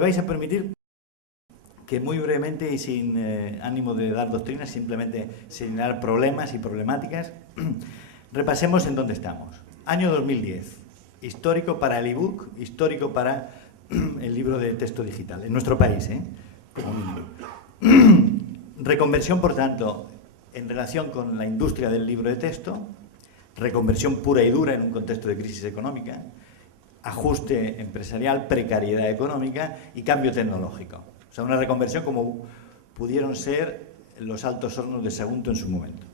Vais a permitir que muy brevemente y sin ánimo de dar doctrinas, simplemente señalar problemas y problemáticas, repasemos en dónde estamos. Año 2010, histórico para el ebook, histórico para el libro de texto digital, en nuestro país, como mínimo. Reconversión, por tanto, en relación con la industria del libro de texto, reconversión pura y dura en un contexto de crisis económica, ajuste empresarial, precariedad económica y cambio tecnológico. O sea, una reconversión como pudieron ser los Altos Hornos de Sagunto en su momento.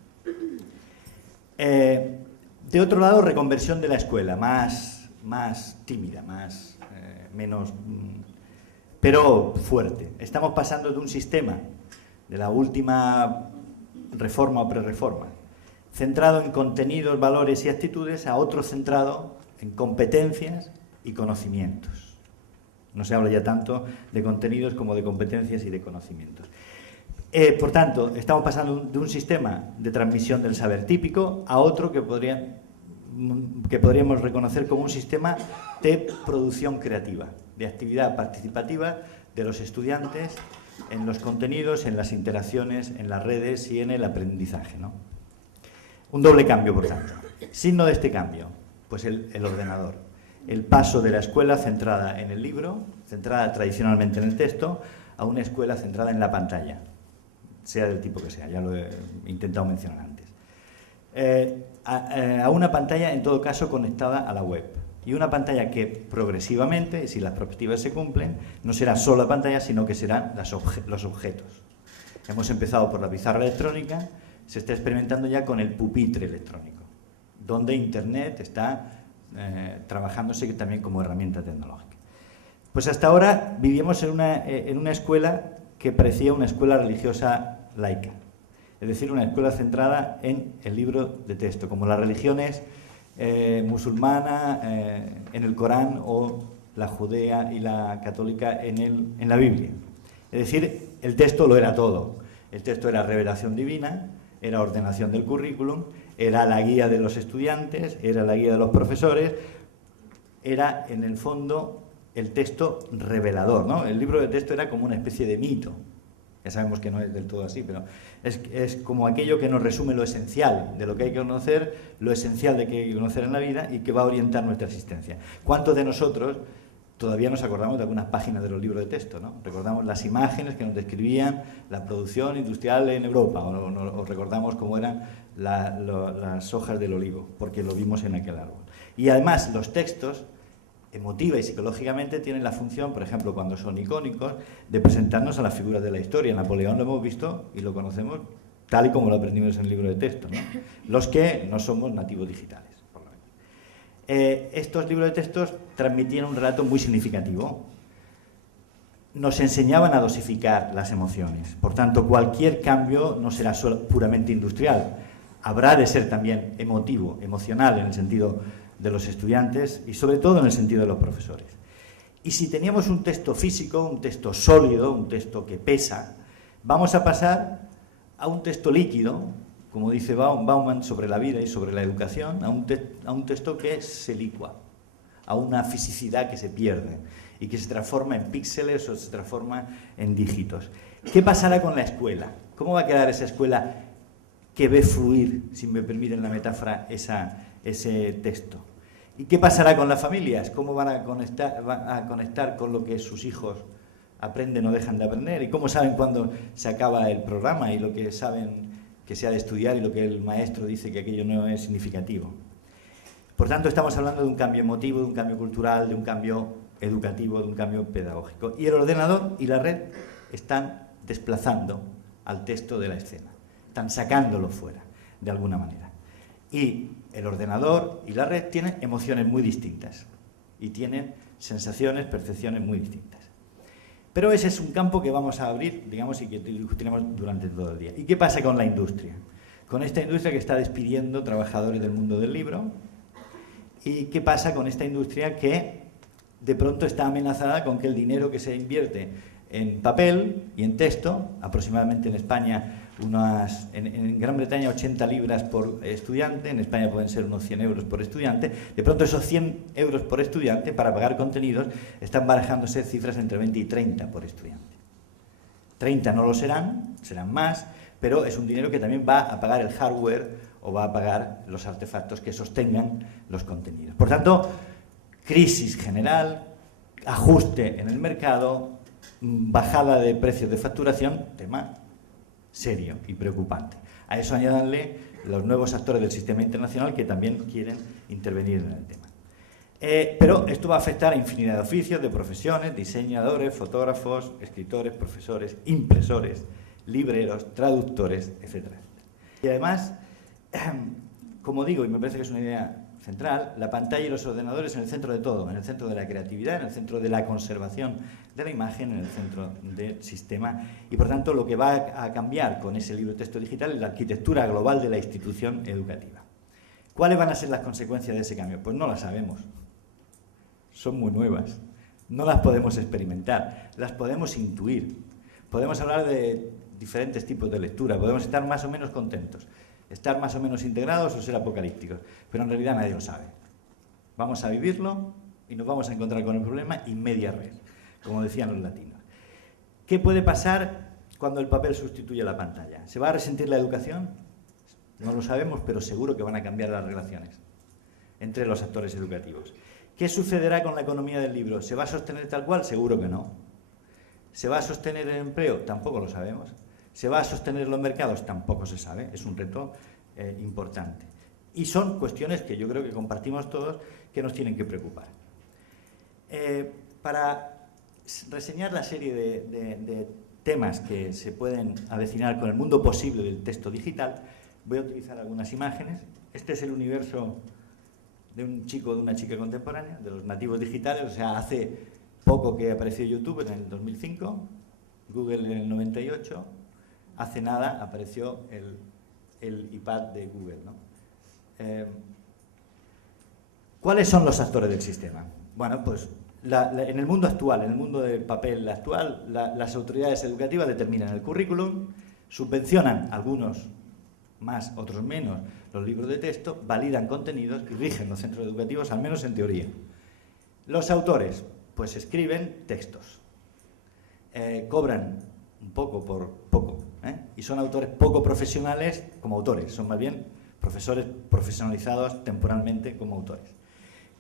De otro lado, reconversión de la escuela, más tímida, menos, pero fuerte. Estamos pasando de un sistema, de la última reforma o prerreforma, centrado en contenidos, valores y actitudes, a otro centrado en competencias y conocimientos. No se habla ya tanto de contenidos como de competencias y de conocimientos. Por tanto, estamos pasando de un sistema de transmisión del saber típico a otro que podríamos reconocer como un sistema de producción creativa, de actividad participativa de los estudiantes en los contenidos, en las interacciones, en las redes y en el aprendizaje, ¿no? Un doble cambio, por tanto. Signo de este cambio, pues el ordenador. El paso de la escuela centrada en el libro, centrada tradicionalmente en el texto, a una escuela centrada en la pantalla, sea del tipo que sea, ya lo he intentado mencionar antes. A una pantalla, en todo caso, conectada a la web. Y una pantalla que progresivamente, si las perspectivas se cumplen, no será solo la pantalla, sino que serán los objetos. Hemos empezado por la pizarra electrónica, se está experimentando ya con el pupitre electrónico, donde Internet está trabajándose también como herramienta tecnológica. Pues hasta ahora vivíamos en una escuela que parecía una escuela religiosa laica, es decir, una escuela centrada en el libro de texto, como las religiones musulmana en el Corán o la judea y la católica en la Biblia. Es decir, el texto lo era todo. El texto era revelación divina, era ordenación del currículum, era la guía de los estudiantes, era la guía de los profesores, era, en el fondo, el texto revelador, ¿no? El libro de texto era como una especie de mito. Ya sabemos que no es del todo así, pero es como aquello que nos resume lo esencial de lo que hay que conocer, lo esencial de que hay que conocer en la vida y que va a orientar nuestra existencia. ¿Cuántos de nosotros todavía nos acordamos de algunas páginas de los libros de texto, ¿no? Recordamos las imágenes que nos describían la producción industrial en Europa, o recordamos cómo eran las hojas del olivo, porque lo vimos en aquel árbol. Y además los textos, emotiva y psicológicamente, tienen la función, por ejemplo, cuando son icónicos, de presentarnos a las figuras de la historia. Napoleón lo hemos visto y lo conocemos tal y como lo aprendimos en el libro de texto, ¿no? Los que no somos nativos digitales. Estos libros de textos transmitían un relato muy significativo. Nos enseñaban a dosificar las emociones. Por tanto, cualquier cambio no será solo puramente industrial. Habrá de ser también emotivo, emocional, en el sentido de los estudiantes y sobre todo en el sentido de los profesores. Y si teníamos un texto físico, un texto sólido, un texto que pesa, vamos a pasar a un texto líquido, como dice Bauman sobre la vida y sobre la educación, a un texto que se licua, a una fisicidad que se pierde y que se transforma en píxeles o se transforma en dígitos. ¿Qué pasará con la escuela? ¿Cómo va a quedar esa escuela que ve fluir, si me permiten la metáfora, ese texto? ¿Y qué pasará con las familias? ¿Cómo van a conectar con lo que sus hijos aprenden o dejan de aprender? ¿Y cómo saben cuándo se acaba el programa y lo que saben que se ha de estudiar y lo que el maestro dice que aquello no es significativo? Por tanto, estamos hablando de un cambio emotivo, de un cambio cultural, de un cambio educativo, de un cambio pedagógico. Y el ordenador y la red están desplazando al texto de la escena, están sacándolo fuera, de alguna manera. Y el ordenador y la red tienen emociones muy distintas y tienen sensaciones, percepciones muy distintas. Pero ese es un campo que vamos a abrir, digamos, y que discutiremos durante todo el día. ¿Y qué pasa con la industria? con esta industria que está despidiendo trabajadores del mundo del libro. ¿Y qué pasa con esta industria que de pronto está amenazada con que el dinero que se invierte en papel y en texto, aproximadamente en España, en Gran Bretaña 80 libras por estudiante, en España pueden ser unos 100 euros por estudiante, de pronto esos 100 euros por estudiante para pagar contenidos están barajándose cifras entre 20 y 30 por estudiante. 30 no lo serán, serán más, pero es un dinero que también va a pagar el hardware o va a pagar los artefactos que sostengan los contenidos. Por tanto, crisis general, ajuste en el mercado, bajada de precios de facturación, tema serio y preocupante. A eso añadanle los nuevos actores del sistema internacional que también quieren intervenir en el tema. Pero esto va a afectar a infinidad de oficios, de profesiones, diseñadores, fotógrafos, escritores, profesores, impresores, libreros, traductores, etc. Y además, como digo, y me parece que es una idea central, la pantalla y los ordenadores en el centro de todo, en el centro de la creatividad, en el centro de la conservación de la imagen, en el centro del sistema, y por tanto lo que va a cambiar con ese libro de texto digital es la arquitectura global de la institución educativa. ¿Cuáles van a ser las consecuencias de ese cambio? Pues no las sabemos, son muy nuevas, no las podemos experimentar, las podemos intuir, podemos hablar de diferentes tipos de lectura, podemos estar más o menos contentos, estar más o menos integrados o ser apocalípticos, pero en realidad nadie lo sabe. Vamos a vivirlo y nos vamos a encontrar con el problema in media res, como decían los latinos. ¿Qué puede pasar cuando el papel sustituye la pantalla? ¿Se va a resentir la educación? No lo sabemos, pero seguro que van a cambiar las relaciones entre los actores educativos. ¿Qué sucederá con la economía del libro? ¿Se va a sostener tal cual? Seguro que no. ¿Se va a sostener el empleo? Tampoco lo sabemos. ¿Se va a sostener los mercados? Tampoco se sabe. Es un reto importante. Y son cuestiones que yo creo que compartimos todos que nos tienen que preocupar. Para reseñar la serie de temas que se pueden avecinar con el mundo posible del texto digital, voy a utilizar algunas imágenes. Este es el universo de un chico o de una chica contemporánea, de los nativos digitales, o sea, hace poco que apareció YouTube en el 2005, Google en el 98, hace nada apareció el iPad de Google, ¿no? ¿Cuáles son los actores del sistema? Bueno, pues en el mundo actual, en el mundo del papel actual, las autoridades educativas determinan el currículum, subvencionan algunos más, otros menos, los libros de texto, validan contenidos y rigen los centros educativos, al menos en teoría. Los autores, pues escriben textos, cobran un poco por poco, y son autores poco profesionales como autores, son más bien profesores profesionalizados temporalmente como autores.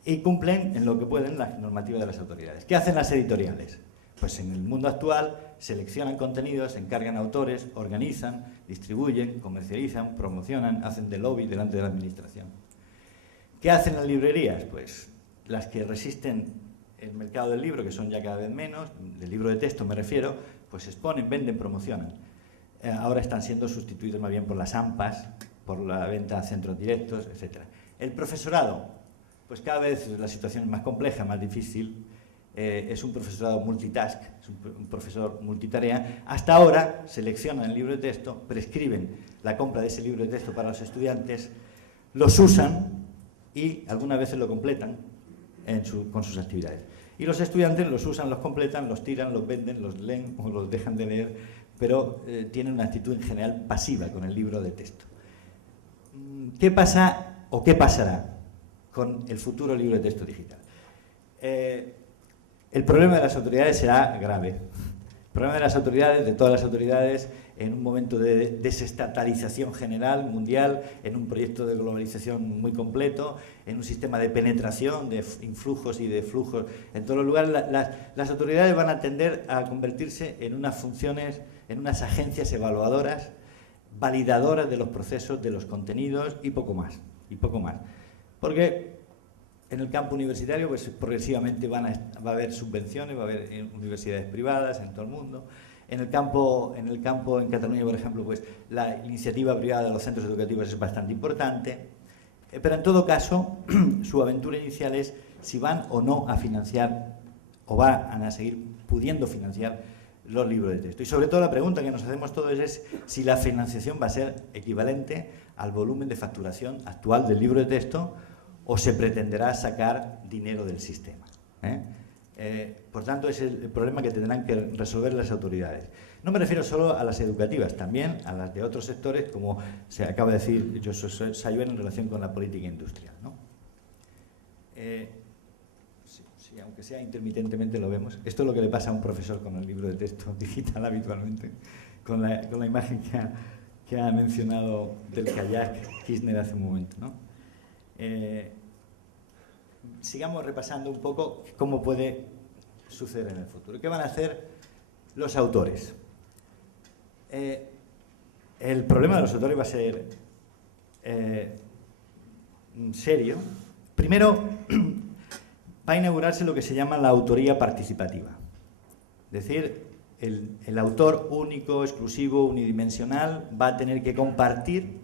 Y cumplen en lo que pueden las normativas de las autoridades. ¿Qué hacen las editoriales? Pues en el mundo actual seleccionan contenidos, encargan autores, organizan, distribuyen, comercializan, promocionan, hacen de lobby delante de la administración. ¿Qué hacen las librerías? Pues las que resisten el mercado del libro, que son ya cada vez menos, del libro de texto me refiero, pues exponen, venden, promocionan. Ahora están siendo sustituidos más bien por las AMPAs, por la venta a centros directos, etc. El profesorado, pues cada vez la situación es más compleja, más difícil. Es un profesorado multitask, es un profesor multitarea. Hasta ahora seleccionan el libro de texto, prescriben la compra de ese libro de texto para los estudiantes, los usan y algunas veces lo completan con sus actividades. Y los estudiantes los usan, los completan, los tiran, los venden, los leen o los dejan de leer, pero tienen una actitud en general pasiva con el libro de texto. ¿Qué pasa o qué pasará con el futuro libro de texto digital? El problema de las autoridades será grave. El problema de las autoridades, de todas las autoridades, en un momento de desestatalización general, mundial, en un proyecto de globalización muy completo, en un sistema de penetración, de influjos y de flujos en todos los lugares, las autoridades van a tender a convertirse en unas funciones, en unas agencias evaluadoras, validadoras de los procesos, de los contenidos y poco más. Porque en el campo universitario, pues progresivamente va a haber subvenciones, va a haber universidades privadas en todo el mundo. En el campo en Cataluña, por ejemplo, pues la iniciativa privada de los centros educativos es bastante importante. Pero en todo caso, su aventura inicial es si van o no a financiar, o van a seguir pudiendo financiar los libros de texto. Y sobre todo la pregunta que nos hacemos todos es si la financiación va a ser equivalente al volumen de facturación actual del libro de texto o se pretenderá sacar dinero del sistema. Por tanto, es el problema que tendrán que resolver las autoridades. No me refiero solo a las educativas, también a las de otros sectores, como se acaba de decir Josué Sayuen en relación con la política industrial, ¿no? Sí, aunque sea intermitentemente lo vemos. Esto es lo que le pasa a un profesor con el libro de texto digital habitualmente, con la imagen que ha mencionado del kayak Kirchner hace un momento, ¿no? Sigamos repasando un poco cómo puede suceder en el futuro. ¿Qué van a hacer los autores? El problema de los autores va a ser serio. Primero, va a inaugurarse lo que se llama la autoría participativa. Es decir, el autor único, exclusivo, unidimensional va a tener que compartir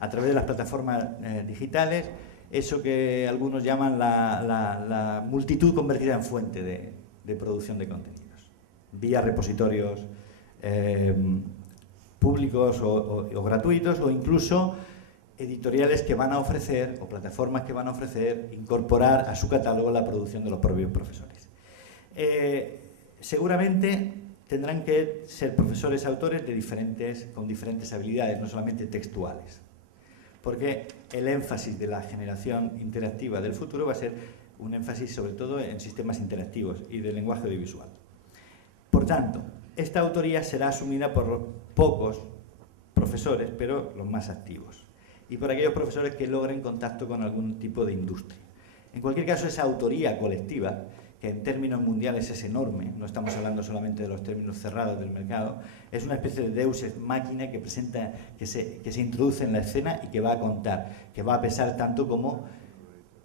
a través de las plataformas digitales eso que algunos llaman la multitud convertida en fuente de producción de contenidos, vía repositorios públicos o gratuitos, o incluso editoriales que van a ofrecer, o plataformas que van a ofrecer, incorporar a su catálogo la producción de los propios profesores. Seguramente tendrán que ser profesores autores con diferentes habilidades, no solamente textuales, porque el énfasis de la generación interactiva del futuro va a ser un énfasis sobre todo en sistemas interactivos y de lenguaje audiovisual. Por tanto, esta autoría será asumida por pocos profesores, pero los más activos, y por aquellos profesores que logren contacto con algún tipo de industria. En cualquier caso, esa autoría colectiva, que en términos mundiales es enorme, no estamos hablando solamente de los términos cerrados del mercado, es una especie de deus ex machina que se introduce en la escena y que va a contar, que va a pesar tanto como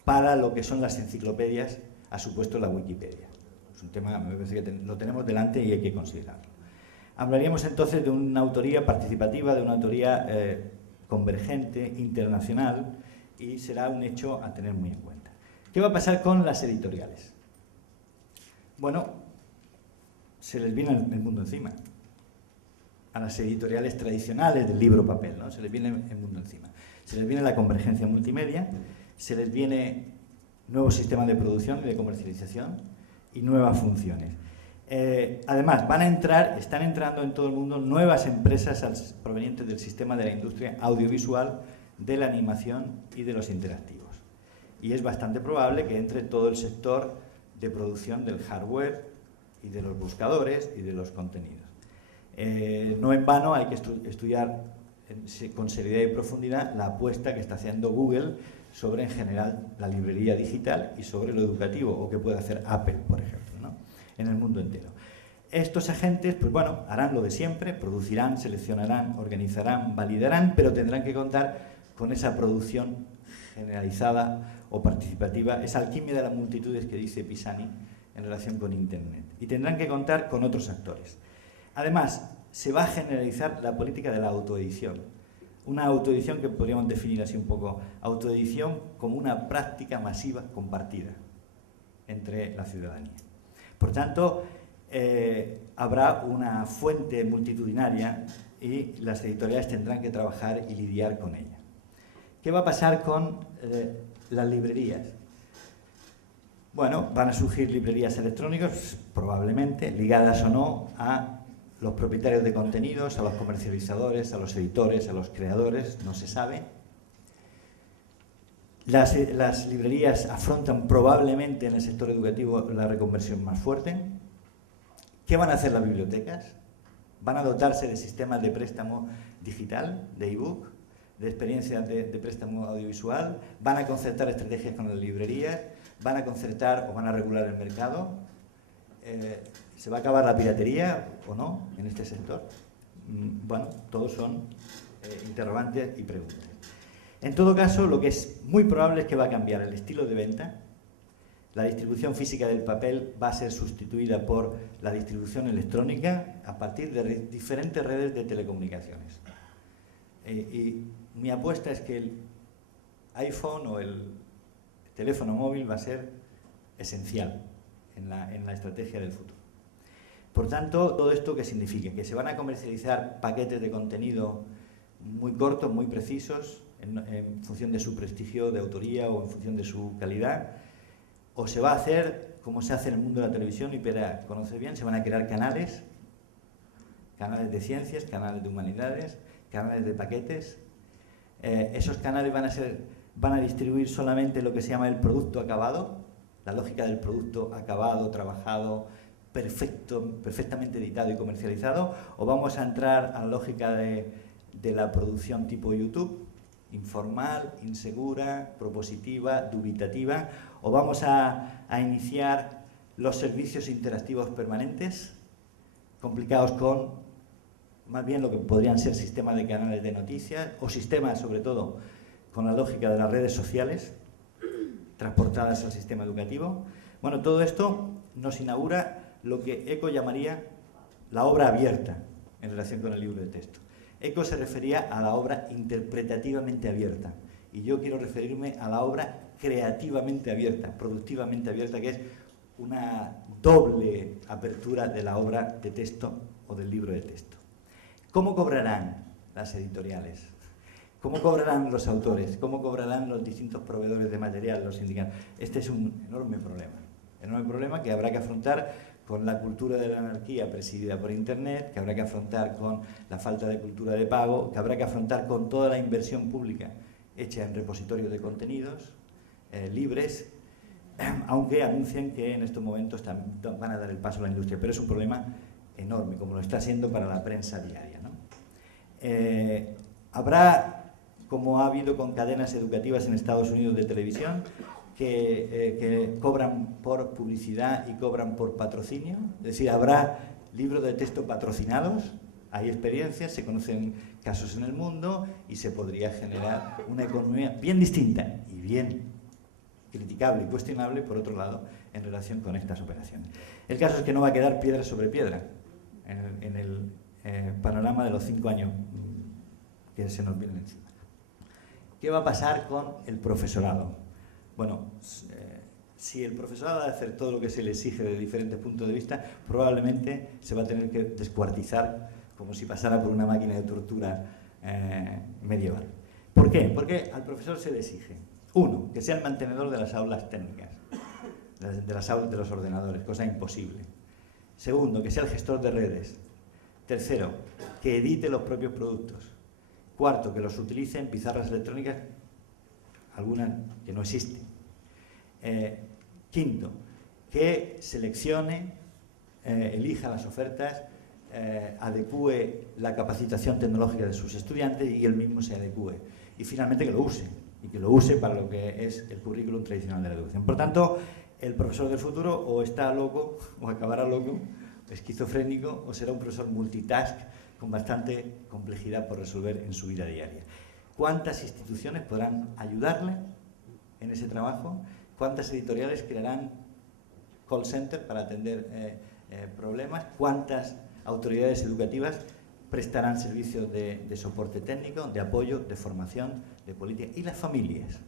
para lo que son las enciclopedias, ha supuesto la Wikipedia. Es un tema, me parece que lo tenemos delante y hay que considerarlo. Hablaríamos entonces de una autoría participativa, de una autoría convergente, internacional, y será un hecho a tener muy en cuenta. ¿Qué va a pasar con las editoriales? Bueno, se les viene el mundo encima. A las editoriales tradicionales del libro papel, ¿no? Se les viene el mundo encima. Se les viene la convergencia multimedia, se les viene nuevos sistemas de producción y de comercialización y nuevas funciones. Además, están entrando en todo el mundo nuevas empresas provenientes del sistema de la industria audiovisual, de la animación y de los interactivos. Y es bastante probable que entre todo el sector de producción del hardware y de los buscadores y de los contenidos. No en vano hay que estudiar con seriedad y profundidad la apuesta que está haciendo Google sobre, en general, la librería digital y sobre lo educativo, o que puede hacer Apple, por ejemplo, ¿no? En el mundo entero. Estos agentes, pues bueno, harán lo de siempre, producirán, seleccionarán, organizarán, validarán, pero tendrán que contar con esa producción generalizada o participativa, esa alquimia de las multitudes que dice Pisani en relación con Internet. Y tendrán que contar con otros actores. Además, se va a generalizar la política de la autoedición. Una autoedición que podríamos definir así un poco, autoedición como una práctica masiva compartida entre la ciudadanía. Por tanto, habrá una fuente multitudinaria y las editoriales tendrán que trabajar y lidiar con ella. ¿Qué va a pasar con las librerías? Bueno, van a surgir librerías electrónicas, probablemente, ligadas o no a los propietarios de contenidos, a los comercializadores, a los editores, a los creadores, no se sabe. Las librerías afrontan probablemente en el sector educativo la reconversión más fuerte. ¿Qué van a hacer las bibliotecas? ¿Van a dotarse de sistemas de préstamo digital, de ebook, de experiencias de préstamo audiovisual? ¿Van a concertar estrategias con las librerías? ¿Van a concertar o van a regular el mercado? ¿Se va a acabar la piratería o no en este sector? Bueno, todos son interrogantes y preguntas. En todo caso, lo que es muy probable es que va a cambiar el estilo de venta. La distribución física del papel va a ser sustituida por la distribución electrónica a partir de diferentes redes de telecomunicaciones. Y mi apuesta es que el iPhone o el teléfono móvil va a ser esencial en la estrategia del futuro. Por tanto, ¿todo esto qué significa? Que se van a comercializar paquetes de contenido muy cortos, muy precisos, en función de su prestigio de autoría o en función de su calidad, o se va a hacer como se hace en el mundo de la televisión, y Pera conoce bien, se van a crear canales de ciencias, canales de humanidades, canales de paquetes. Esos canales van a distribuir solamente lo que se llama el producto acabado, la lógica del producto acabado, trabajado, perfectamente editado y comercializado, o vamos a entrar a la lógica de la producción tipo YouTube, informal, insegura, propositiva, dubitativa, o vamos a iniciar los servicios interactivos permanentes, complicados con más bien lo que podrían ser sistemas de canales de noticias o sistemas, sobre todo, con la lógica de las redes sociales transportadas al sistema educativo. Bueno, todo esto nos inaugura lo que Eco llamaría la obra abierta en relación con el libro de texto. Eco se refería a la obra interpretativamente abierta y yo quiero referirme a la obra creativamente abierta, productivamente abierta, que es una doble apertura de la obra de texto o del libro de texto. ¿Cómo cobrarán las editoriales? ¿Cómo cobrarán los autores? ¿Cómo cobrarán los distintos proveedores de material, los sindicatos? Este es un enorme problema que habrá que afrontar con la cultura de la anarquía presidida por Internet, que habrá que afrontar con la falta de cultura de pago, que habrá que afrontar con toda la inversión pública hecha en repositorios de contenidos libres, aunque anuncian que en estos momentos van a dar el paso a la industria. Pero es un problema enorme, como lo está siendo para la prensa diaria, ¿no? Habrá, como ha habido con cadenas educativas en Estados Unidos de televisión, que cobran por publicidad y cobran por patrocinio. Es decir, habrá libros de texto patrocinados, hay experiencias, se conocen casos en el mundo y se podría generar una economía bien distinta y bien criticable y cuestionable, por otro lado, en relación con estas operaciones. El caso es que no va a quedar piedra sobre piedra en el panorama de los 5 años que se nos vienen encima. ¿Qué va a pasar con el profesorado? Bueno, si el profesorado va a hacer todo lo que se le exige de diferentes puntos de vista, probablemente se va a tener que descuartizar como si pasara por una máquina de tortura medieval. ¿Por qué? Porque al profesor se le exige, uno, que sea el mantenedor de las aulas técnicas, de las aulas de los ordenadores, cosa imposible. Segundo, que sea el gestor de redes. Tercero, que edite los propios productos. Cuarto, que los utilice en pizarras electrónicas, algunas que no existen. Quinto, que seleccione, elija las ofertas, adecúe la capacitación tecnológica de sus estudiantes y él mismo se adecúe. Y finalmente que lo use, y que lo use para lo que es el currículum tradicional de la educación. Por tanto, el profesor del futuro o está loco, o acabará loco, esquizofrénico, o será un profesor multitask con bastante complejidad por resolver en su vida diaria. ¿Cuántas instituciones podrán ayudarle en ese trabajo? ¿Cuántas editoriales crearán call center para atender problemas? ¿Cuántas autoridades educativas prestarán servicios de soporte técnico, de apoyo, de formación, de política? Y las familias.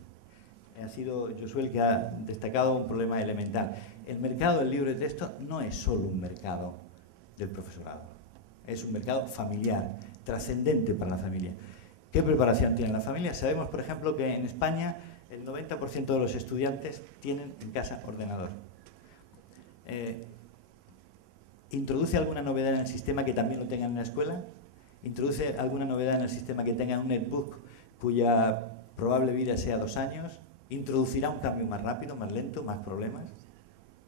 Ha sido Josué el que ha destacado un problema elemental. El mercado del libro de texto no es solo un mercado del profesorado, es un mercado familiar, trascendente para la familia. ¿Qué preparación tiene la familia? Sabemos, por ejemplo, que en España el 90% de los estudiantes tienen en casa ordenador. ¿Introduce alguna novedad en el sistema que también lo tengan en la escuela? ¿Introduce alguna novedad en el sistema que tengan un netbook cuya probable vida sea 2 años? ¿Introducirá un cambio más rápido, más lento, más problemas?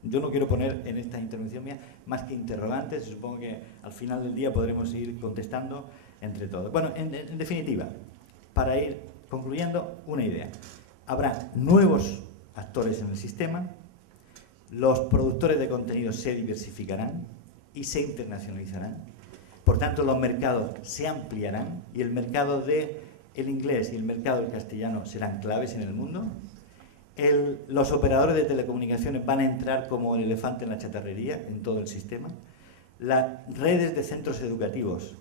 Yo no quiero poner en esta intervención mía más que interrogantes, supongo que al final del día podremos ir contestando entre todos. Bueno, en definitiva, para ir concluyendo, una idea. Habrá nuevos actores en el sistema, los productores de contenido se diversificarán y se internacionalizarán. Por tanto, los mercados se ampliarán y el mercado del inglés y el mercado del castellano serán claves en el mundo. Los operadores de telecomunicaciones van a entrar como el elefante en la chatarrería en todo el sistema. Las redes de centros educativos,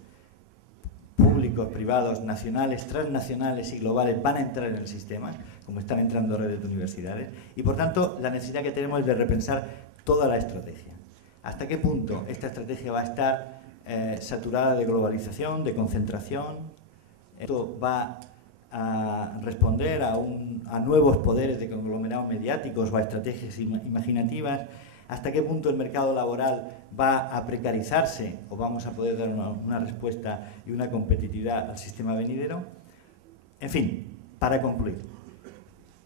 públicos, privados, nacionales, transnacionales y globales van a entrar en el sistema, como están entrando redes de universidades. Y por tanto, la necesidad que tenemos es de repensar toda la estrategia. ¿Hasta qué punto esta estrategia va a estar saturada de globalización, de concentración? Esto va a responder a nuevos poderes de conglomerados mediáticos o a estrategias imaginativas. ¿Hasta qué punto el mercado laboral va a precarizarse o vamos a poder dar una respuesta y una competitividad al sistema venidero? En fin, para concluir,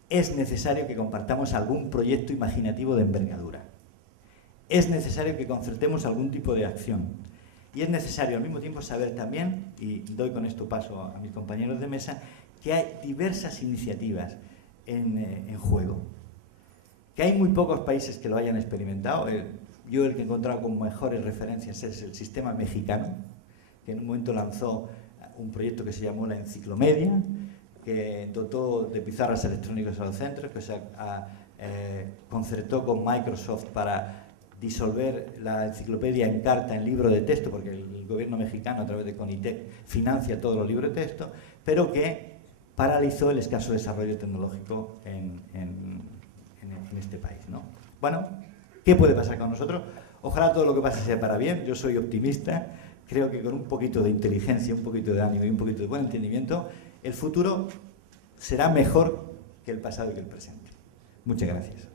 es necesario que compartamos algún proyecto imaginativo de envergadura. Es necesario que concertemos algún tipo de acción. Y es necesario al mismo tiempo saber también, y doy con esto paso a mis compañeros de mesa, que hay diversas iniciativas en juego. Que hay muy pocos países que lo hayan experimentado. Yo el que he encontrado con mejores referencias es el sistema mexicano, que en un momento lanzó un proyecto que se llamó la Enciclomedia, que dotó de pizarras electrónicas a los centros, que se concertó con Microsoft para disolver la enciclopedia en carta, en libro de texto, porque el gobierno mexicano a través de CONITEC financia todos los libros de texto, pero que paralizó el escaso desarrollo tecnológico en este país, ¿no? Bueno, ¿qué puede pasar con nosotros? Ojalá todo lo que pase sea para bien. Yo soy optimista. Creo que con un poquito de inteligencia, un poquito de ánimo y un poquito de buen entendimiento, el futuro será mejor que el pasado y que el presente. Muchas gracias.